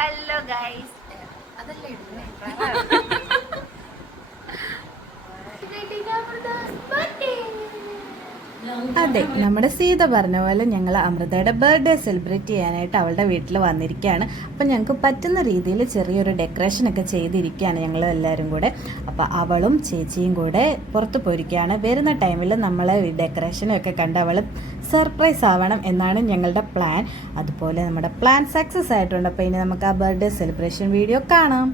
Hello guys, അതല്ലേ അതെ, നമ്മുടെ സീത പറഞ്ഞ പോലെ ഞങ്ങൾ അമൃതയുടെ ബർത്ത്ഡേ സെലിബ്രേറ്റ് ചെയ്യാനായിട്ട് അവളുടെ വീട്ടിൽ വന്നിരിക്കുകയാണ്. അപ്പം ഞങ്ങൾക്ക് പറ്റുന്ന രീതിയിൽ ചെറിയൊരു ഡെക്കറേഷനൊക്കെ ചെയ്തിരിക്കുകയാണ് ഞങ്ങൾ എല്ലാവരും കൂടെ. അപ്പോൾ അവളും ചേച്ചിയും കൂടെ പുറത്ത് പോയിരിക്കുകയാണ്. വരുന്ന ടൈമിൽ നമ്മൾ ഡെക്കറേഷനൊക്കെ കണ്ട് അവൾ സർപ്രൈസ് ആവണം എന്നാണ് ഞങ്ങളുടെ പ്ലാൻ. അതുപോലെ നമ്മുടെ പ്ലാൻ സക്സസ് ആയിട്ടുണ്ട്. അപ്പോൾ ഇനി നമുക്ക് ആ ബർത്ത്ഡേ സെലിബ്രേഷൻ വീഡിയോ കാണാം.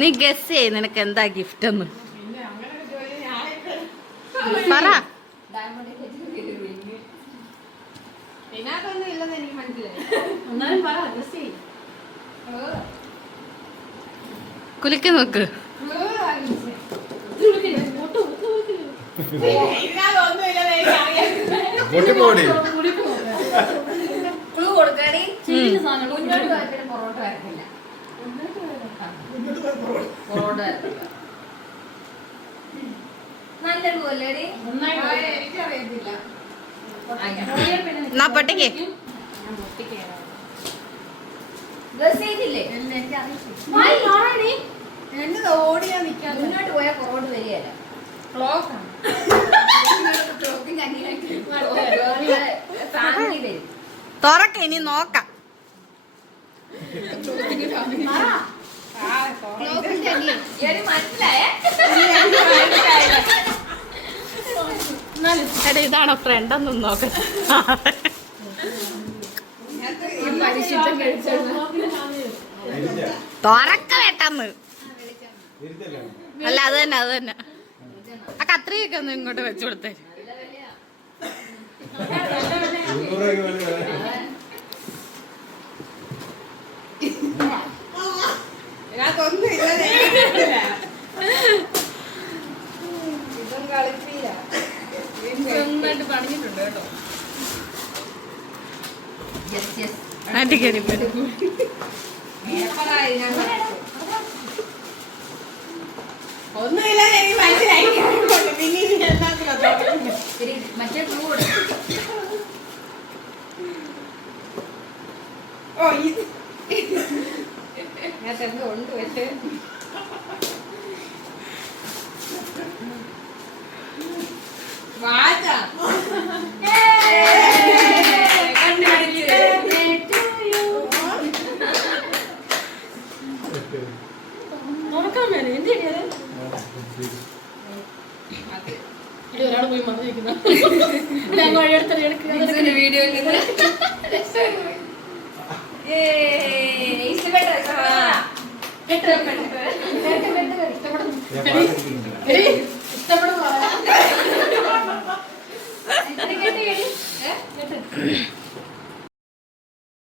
നീ ഗസ് ചെയ്യ്, നിനക്ക് എന്താ ഗിഫ്റ്റ് എന്ന് പറ. കുലിക്ക് നോക്ക്. പൊട്ടിക്ക് മുന്നോട്ട് പോയാൽ പുറകോട്ട് വരികയല്ല. തുറക്ക, ഇനി നോക്കാം. എടാ, ഇതാണോ ഫ്രണ്ടെന്നും നോക്കാം. തുറക്ക വേട്ടന്ന്. അല്ല, അത് തന്നെ അത് തന്നെ. ആ കത്രിയൊക്കെ ഒന്ന് ഇങ്ങോട്ട് വെച്ചു കൊടുത്തേ. ചാടി കയറി ഒന്നുമില്ല എനിക്ക് മനസ്സിലായി മറ്റേ ക്ലൂ ഓ ഇത് ഞാൻ തന്നെ ഉണ്ട് പക്ഷേ വാച ഒരാൾ പോയി മറിഞ്ഞിരിക്കുന്ന വീഡിയോയിൽ നിന്ന്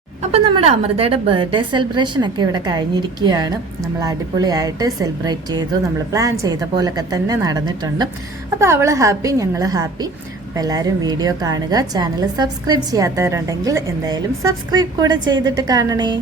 അപ്പം നമ്മുടെ അമൃതയുടെ ബർത്ത്ഡേ സെലിബ്രേഷൻ ഒക്കെ ഇവിടെ കഴിഞ്ഞിരിക്കുകയാണ്. നമ്മൾ അടിപൊളിയായിട്ട് സെലിബ്രേറ്റ് ചെയ്തു. നമ്മൾ പ്ലാൻ ചെയ്ത പോലൊക്കെ തന്നെ നടന്നിട്ടുണ്ട്. അപ്പോൾ അവൾ ഹാപ്പി, ഞങ്ങൾ ഹാപ്പി. അപ്പോൾ എല്ലാവരും വീഡിയോ കാണുക. ചാനൽ സബ്സ്ക്രൈബ് ചെയ്യാത്തവരുണ്ടെങ്കിൽ എന്തായാലും സബ്സ്ക്രൈബ് കൂടെ ചെയ്തിട്ട് കാണണേ.